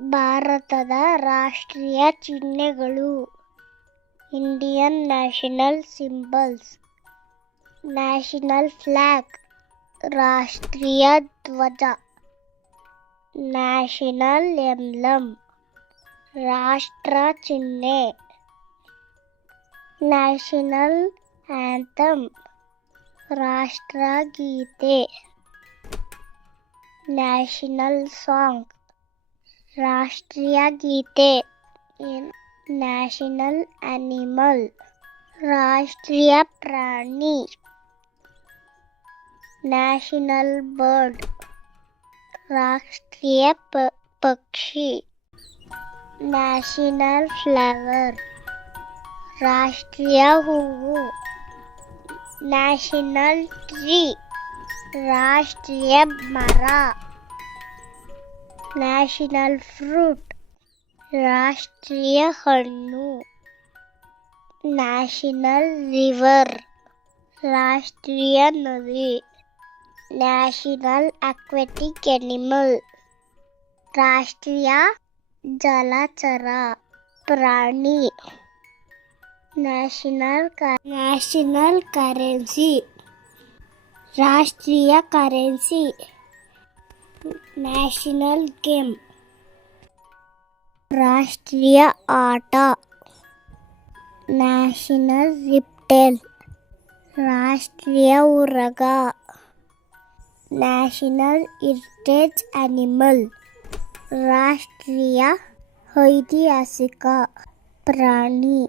ಭಾರತದ ರಾಷ್ಟ್ರೀಯ ಚಿಹ್ನೆಗಳು Indian national symbols, national flag ರಾಷ್ಟ್ರೀಯ ಧ್ವಜ, ನ್ಯಾಷನಲ್ ಎಂಬ್ಲಮ್ ರಾಷ್ಟ್ರ ಚಿಹ್ನೆ, ನ್ಯಾಷನಲ್ ಆಂಥಮ್ ರಾಷ್ಟ್ರಗೀತೆ, ನ್ಯಾಷನಲ್ ಸಾಂಗ್ ರಾಷ್ಟ್ರೀಯ ಗೀತೆ, ನ್ಯಾಷನಲ್ ಅನಿಮಲ್ ರಾಷ್ಟ್ರೀಯ ಪ್ರಾಣಿ, ನ್ಯಾಷನಲ್ ಬರ್ಡ್ ರಾಷ್ಟ್ರೀಯ ಪಕ್ಷಿ, ನ್ಯಾಷನಲ್ ಫ್ಲವರ್ ರಾಷ್ಟ್ರೀಯ ಹೂವು, ನ್ಯಾಷನಲ್ ಟ್ರೀ ರಾಷ್ಟ್ರೀಯ ಮರ, ನ್ಯಾಷನಲ್ ಫ್ರೂಟ್ ರಾಷ್ಟ್ರೀಯ ಹಣ್ಣು, ನ್ಯಾಷನಲ್ ರಿವರ್ ರಾಷ್ಟ್ರೀಯ ನದಿ, ನ್ಯಾಷನಲ್ ಅಕ್ವಾಟಿಕ್ ಅನಿಮಲ್ ರಾಷ್ಟ್ರೀಯ ಜಲಚರ ಪ್ರಾಣಿ, ನ್ಯಾಷನಲ್ ಕರೆನ್ಸಿ ರಾಷ್ಟ್ರೀಯ ಕರೆನ್ಸಿ, ನ್ಯಾಷನಲ್ ಗೇಮ್ ರಾಷ್ಟ್ರೀಯ ಆಟ, ನ್ಯಾಷನಲ್ ರಿಪ್ಟೈಲ್ ರಾಷ್ಟ್ರೀಯ ಉರಗ, ನ್ಯಾಷನಲ್ ಹೆರಿಟೇಜ್ ಅನಿಮಲ್ ರಾಷ್ಟ್ರೀಯ ಐತಿಹಾಸಿಕ ಪ್ರಾಣಿ.